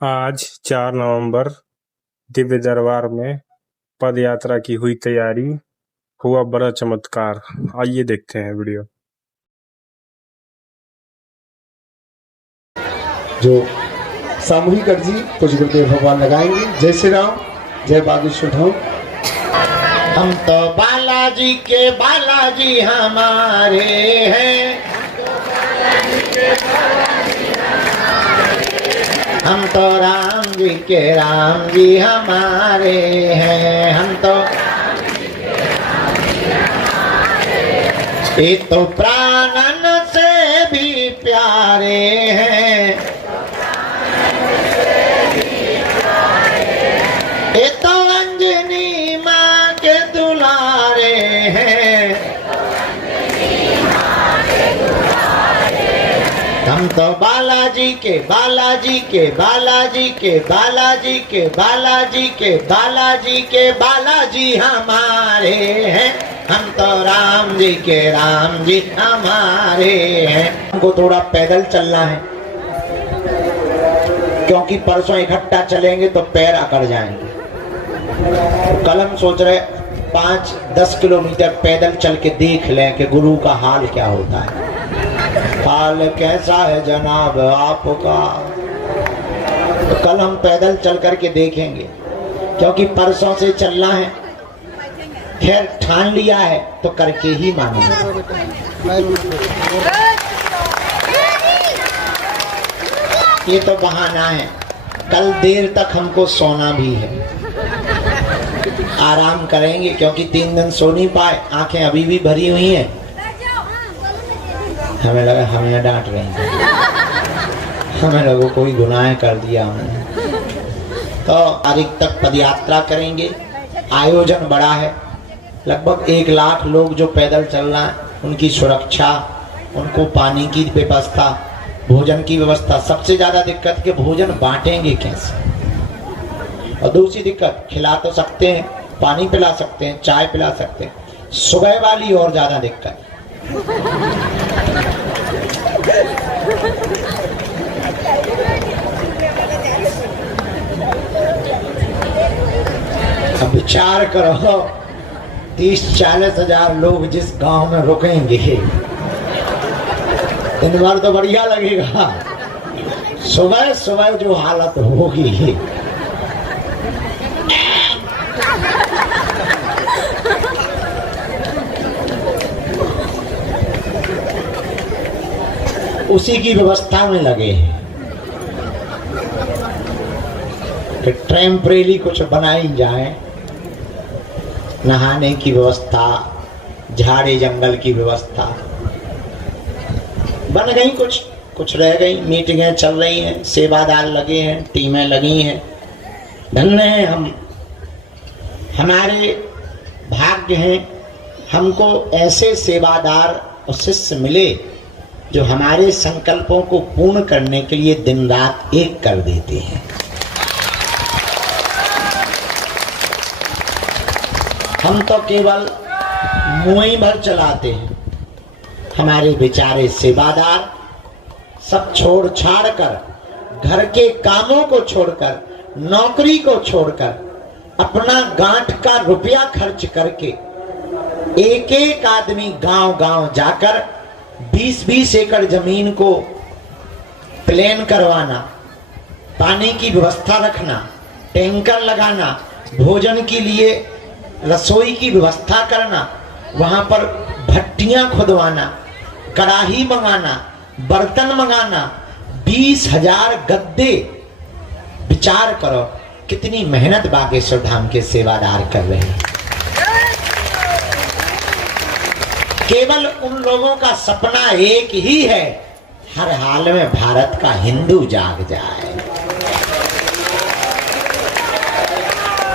आज 4 नवंबर दिव्य दरबार में पद यात्रा की हुई तैयारी, हुआ बड़ा चमत्कार। आइए देखते हैं वीडियो। जो सामूहिक अर्जी कुछ गुरुदेव भगवान लगाएंगे। जय श्री राम, जय बागेश्वर धाम। हम तो बालाजी के बालाजी हमारे हैं, हम तो राम जी के राम जी हमारे हैं, हम तो ये तो प्राणन से भी प्यारे हैं, ये तो अंजनी माँ के दुलारे हैं, हम तो बालाजी के बालाजी के बालाजी के बालाजी के बालाजी के बालाजी के बालाजी हमारे हैं, हम तो राम जी के राम जी हमारे हैं। हमको थोड़ा पैदल चलना है क्योंकि परसों इकट्ठा चलेंगे तो पैर अकड़ जाएंगे। कल हम सोच रहे 5-10 किलोमीटर पैदल चल के देख लें कि गुरु का हाल क्या होता है। हाल कैसा है जनाब आपका, तो कल हम पैदल चल करके देखेंगे क्योंकि परसों से चलना है। खैर ठान लिया है तो करके ही मानेंगे। ये तो बहाना है, कल देर तक हमको सोना भी है। आराम करेंगे क्योंकि 3 दिन सो नहीं पाए, आंखें अभी भी भरी हुई हैं। हमें लगा हमें डांट रहे हैं, हमें लोगों कोई गुनाह कर दिया हमने। तो तारीख तक पदयात्रा करेंगे। आयोजन बड़ा है, लगभग 1 लाख लोग जो पैदल चलना है, उनकी सुरक्षा, उनको पानी की व्यवस्था, भोजन की व्यवस्था। सबसे ज्यादा दिक्कत के भोजन बांटेंगे कैसे, और दूसरी दिक्कत खिला तो सकते हैं, पानी पिला सकते हैं, चाय पिला सकते हैं, सुबह वाली और ज्यादा दिक्कत। अब विचार करो 30-40 हजार लोग जिस गांव में रुकेंगे, इन बार तो बढ़िया लगेगा। सुबह सुबह जो हालत होगी, उसी की व्यवस्था में लगे हैं कि टेम्परेरी कुछ बनाई जाए। नहाने की व्यवस्था, झाड़ी जंगल की व्यवस्था बन गई, कुछ रह गई। मीटिंगें चल रही हैं, सेवादार लगे हैं, टीमें लगी हैं। धन्य हैं हम, हमारे भाग्य हैं, हमको ऐसे सेवादार और शिष्य मिले जो हमारे संकल्पों को पूर्ण करने के लिए दिन रात एक कर देते हैं। हम तो केवल मुंह भर चलाते हैं। हमारे बेचारे सेवादार सब छोड़ छाड़ कर, घर के कामों को छोड़कर, नौकरी को छोड़कर, अपना गांठ का रुपया खर्च करके एक एक आदमी गांव गांव जाकर 20-20 एकड़ जमीन को प्लेन करवाना, पानी की व्यवस्था रखना, टैंकर लगाना, भोजन के लिए रसोई की व्यवस्था करना, वहां पर भट्टियां खुदवाना, कड़ाही मंगाना, बर्तन मंगाना, 20,000 गद्दे। विचार करो कितनी मेहनत बागेश्वर धाम के सेवादार कर रहे हैं। केवल उन लोगों का सपना एक ही है, हर हाल में भारत का हिंदू जाग जाए।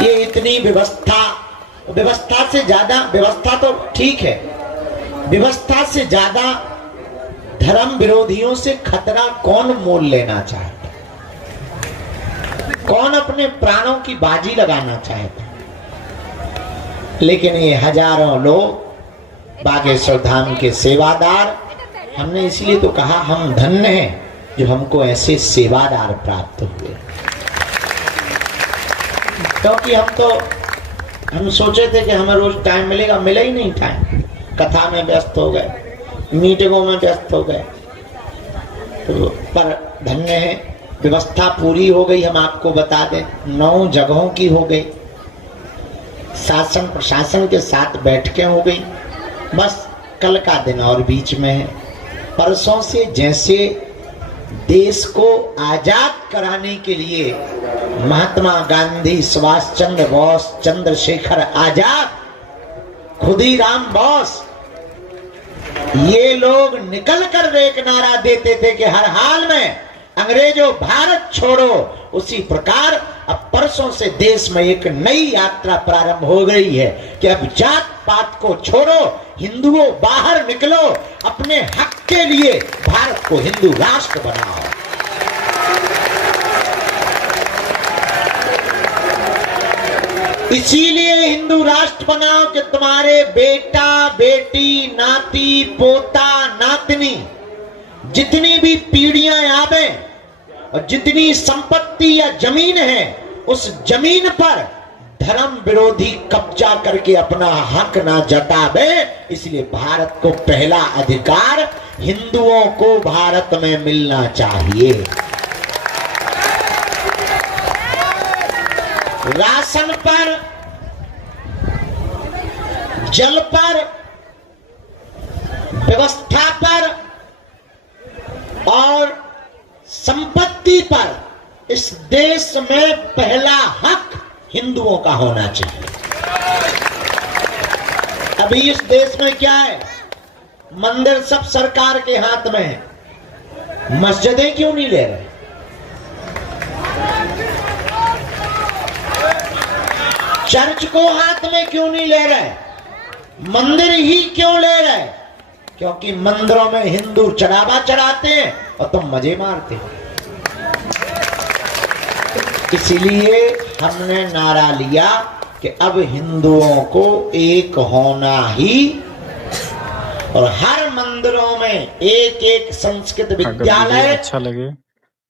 ये इतनी व्यवस्था से ज्यादा, व्यवस्था तो ठीक है, व्यवस्था से ज्यादा धर्म विरोधियों से खतरा कौन मोल लेना चाहता, कौन अपने प्राणों की बाजी लगाना चाहता। लेकिन ये हजारों लोग बागेश्वर धाम के सेवादार, हमने इसलिए तो कहा हम धन्य हैं जो हमको ऐसे सेवादार प्राप्त हुए। क्योंकि हम सोचे थे कि हमें रोज टाइम मिलेगा, मिला ही नहीं टाइम। कथा में व्यस्त हो गए, मीटिंगों में व्यस्त हो गए, तो पर धन्य है व्यवस्था पूरी हो गई। हम आपको बता दें 9 जगहों की हो गई, शासन प्रशासन के साथ बैठकें हो गई। बस कल का दिन और बीच में है। परसों से जैसे देश को आजाद कराने के लिए महात्मा गांधी, सुभाष चंद्र बोस, चंद्रशेखर आजाद, खुदीराम बोस, ये लोग निकल कर एक नारा देते थे कि हर हाल में अंग्रेजों भारत छोड़ो, उसी प्रकार अब परसों से देश में एक नई यात्रा प्रारंभ हो गई है कि अब जात पात को छोड़ो, हिंदुओं बाहर निकलो, अपने हक के लिए भारत को हिंदू राष्ट्र बनाओ। इसीलिए हिंदू राष्ट्र बनाओ कि तुम्हारे बेटा बेटी, नाती पोता नातनी, जितनी भी पीढ़ियां आवे और जितनी संपत्ति या जमीन है, उस जमीन पर धर्म विरोधी कब्जा करके अपना हक ना जतावे। इसलिए भारत को पहला अधिकार हिंदुओं को भारत में मिलना चाहिए। राशन पर, जल पर, व्यवस्था पर और संपत्ति पर इस देश में पहला हक हिंदुओं का होना चाहिए। अभी इस देश में क्या है, मंदिर सब सरकार के हाथ में है, मस्जिदें क्यों नहीं ले रहे? चर्च को हाथ में क्यों नहीं ले रहे? मंदिर ही क्यों ले रहे? क्योंकि मंदिरों में हिंदू चढ़ावा चढ़ाते हैं और तुम मजे मारते हो। इसीलिए हमने नारा लिया कि अब हिंदुओं को एक होना ही, और हर मंदिरों में एक एक संस्कृत विद्यालय। अच्छा लगे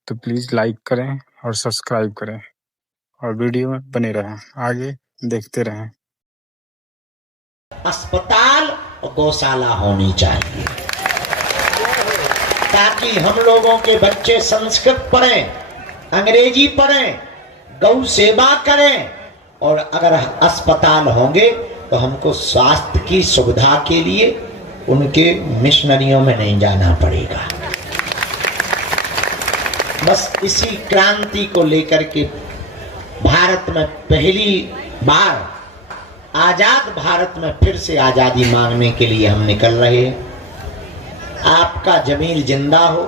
तो प्लीज लाइक करें और सब्सक्राइब करें और वीडियो में बने रहें, आगे देखते रहें। अस्पताल और गौशाला होनी चाहिए ताकि हम लोगों के बच्चे संस्कृत पढ़ें, अंग्रेजी पढ़ें, गौ सेवा करें, और अगर अस्पताल होंगे तो हमको स्वास्थ्य की सुविधा के लिए उनके मिशनरियों में नहीं जाना पड़ेगा। बस इसी क्रांति को लेकर के भारत में पहली बार आजाद भारत में फिर से आजादी मांगने के लिए हम निकल रहे हैं। आपका जमीर जिंदा हो,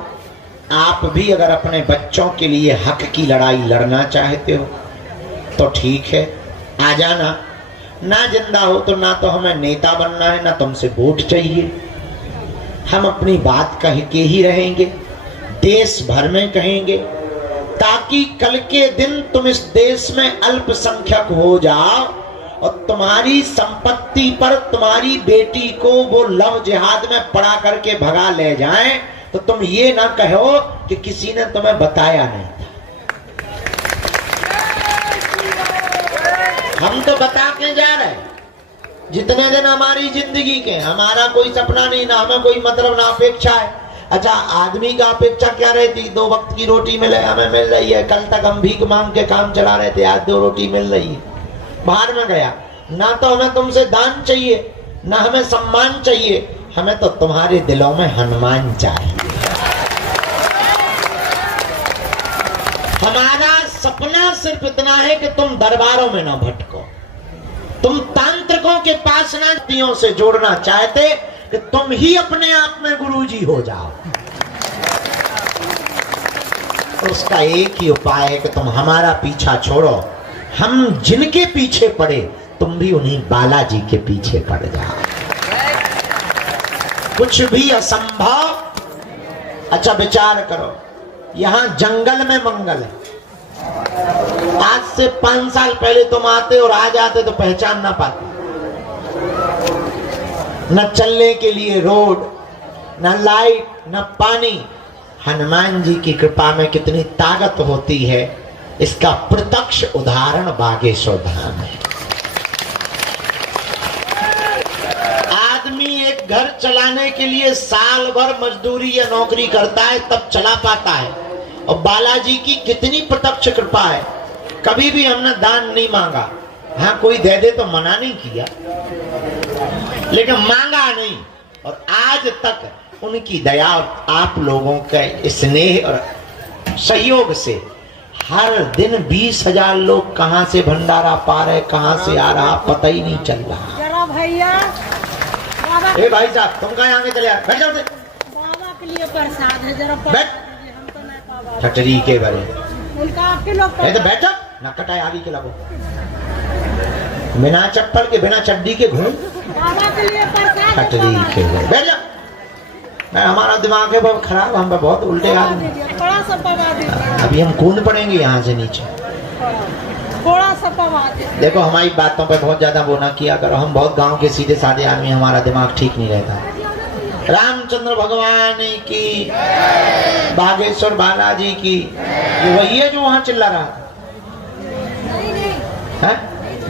आप भी अगर अपने बच्चों के लिए हक की लड़ाई लड़ना चाहते हो तो ठीक है, आ जाना। ना जिंदा हो तो ना तो हमें नेता बनना है, ना तुमसे वोट चाहिए। हम अपनी बात कह के ही रहेंगे, देश भर में कहेंगे, ताकि कल के दिन तुम इस देश में अल्पसंख्यक हो जाओ और तुम्हारी संपत्ति पर तुम्हारी बेटी को वो लव जिहाद में पड़ा करके भगा ले जाएं तो तुम ये ना कहो कि किसी ने तुम्हें बताया नहीं था। हम तो बता के जा रहे हैं, जितने दिन हमारी जिंदगी के, हमारा कोई सपना नहीं, ना हमें कोई मतलब, ना अपेक्षा है। अच्छा, आदमी का अपेक्षा क्या रहती? 2 वक्त की रोटी मिले, हमें मिल रही है। कल तक हम भीख मांग के काम चला रहे थे, आज 2 रोटी मिल रही है। बाहर में गया, ना तो हमें तुमसे दान चाहिए, ना हमें सम्मान चाहिए, हमें तो तुम्हारे दिलों में हनुमान चाहिए। हमारा सपना सिर्फ इतना है कि तुम दरबारों में ना भटको, तुम तांत्रिकों के पास ना तियों से जोड़ना चाहते कि तुम ही अपने आप में गुरुजी हो जाओ। तो उसका एक ही उपाय है कि तुम हमारा पीछा छोड़ो, हम जिनके पीछे पड़े तुम भी उन्हीं बालाजी के पीछे पड़ जाओ। कुछ भी असंभव। अच्छा विचार करो, यहां जंगल में मंगल है। आज से 5 साल पहले तुम आते और आज आते तो पहचान ना पाते। न चलने के लिए रोड, न लाइट, न पानी। हनुमान जी की कृपा में कितनी ताकत होती है इसका प्रत्यक्ष उदाहरण बागेश्वर धाम है। आदमी एक घर चलाने के लिए साल भर मजदूरी या नौकरी करता है तब चला पाता है। और बालाजी की कितनी प्रत्यक्ष कृपा है, कभी भी हमने दान नहीं मांगा। हाँ, कोई दे दे तो मना नहीं किया, लेकिन मांगा नहीं। और आज तक उनकी दया और आप लोगों के स्नेह और सहयोग से हर दिन 20,000 लोग कहां से भंडारा पा रहे, कहां से आ रहा पता ही नहीं चल रहा। जरा भैया, ए भाई साहब, तुम कहाँ आगे चले बैठ जाओ। बाबा के लिए प्रसाद है, जरा बैठ। हम तो नहीं पावा। ठटरी के बरे उनका आपके लोग तो बैठो ना, कटाए आगे के लगो, बिना चप्पल के बिना चड्डी के घूम। बाबा के लिए प्रसाद है, ठटरी के बरे बैठ जाओ। मैं हमारा दिमाग है बहुत खराब, हम बहुत उल्टे आदमी। थोड़ा सा पवा दीजिए, अभी हम कूद पड़ेंगे यहाँ से नीचे। थोड़ा सा पवा दीजिए। देखो, हमारी बातों पे बहुत ज्यादा वो ना किया करो, हम बहुत गांव के सीधे साधे आदमी, हमारा दिमाग ठीक नहीं रहता। रामचंद्र भगवान की, बागेश्वर बालाजी की। ये वही है जो वहां चिल्ला रहा है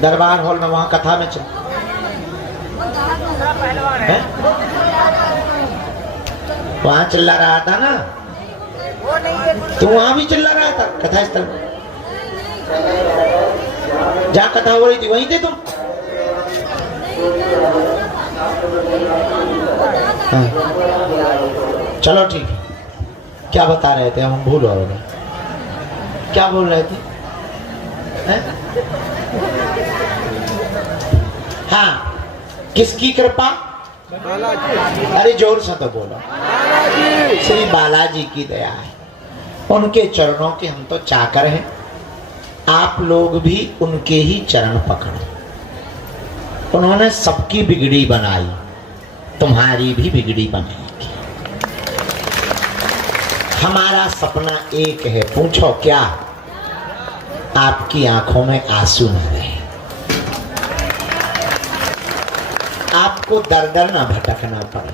दरबार हॉल में, वहां कथा में वहां चिल्ला रहा था ना, तो वहां भी चिल्ला रहा था कथा स्थल में। जहाँ कथा हो रही थी वहीं थे तुम। हाँ। चलो ठीक है, क्या बता रहे थे हम, भूल हो गए। क्या बोल रहे थे? हाँ, किसकी कृपा? अरे जोर से तो बोलो। श्री बालाजी की दया है, उनके चरणों के हम तो चाकर हैं। आप लोग भी उनके ही चरण पकड़ो। उन्होंने सबकी बिगड़ी बनाई, तुम्हारी भी बिगड़ी बनाएगी। हमारा सपना एक है, पूछो क्या? आपकी आंखों में आंसू न रहे, आपको दर दर न भटकना पड़े,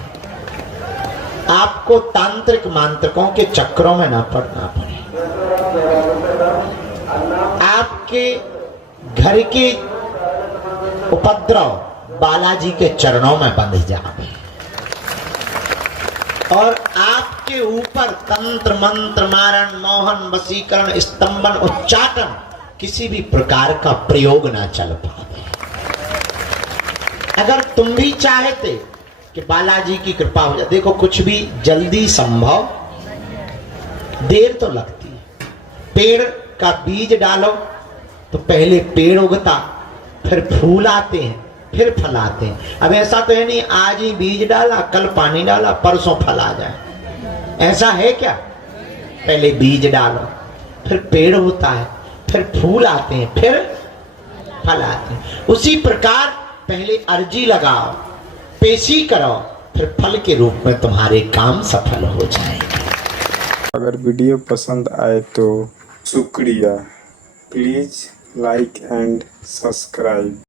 आपको तांत्रिक मांत्रिकों के चक्रों में न पड़ना पड़े, आपके घर के उपद्रव बालाजी के चरणों में बंध जाए और आपके ऊपर तंत्र मंत्र मारण मोहन वशीकरण स्तंभन उच्चाटन किसी भी प्रकार का प्रयोग ना चल पाए। अगर तुम भी चाहते कि बालाजी की कृपा हो जाए, देखो कुछ भी जल्दी संभव, देर तो लगती है। पेड़ का बीज डालो तो पहले पेड़ उगता, फिर फूल आते हैं, फिर फल आते हैं। अब ऐसा तो है नहीं आज ही बीज डाला, कल पानी डाला, परसों फल आ जाए, ऐसा है क्या? पहले बीज डालो, फिर पेड़ होता है, फिर फूल आते हैं, फिर फल आते हैं। उसी प्रकार पहले अर्जी लगाओ, पेशी करो, फिर फल के रूप में तुम्हारे काम सफल हो जाएंगे। अगर वीडियो पसंद आए तो शुक्रिया, प्लीज लाइक एंड सब्सक्राइब।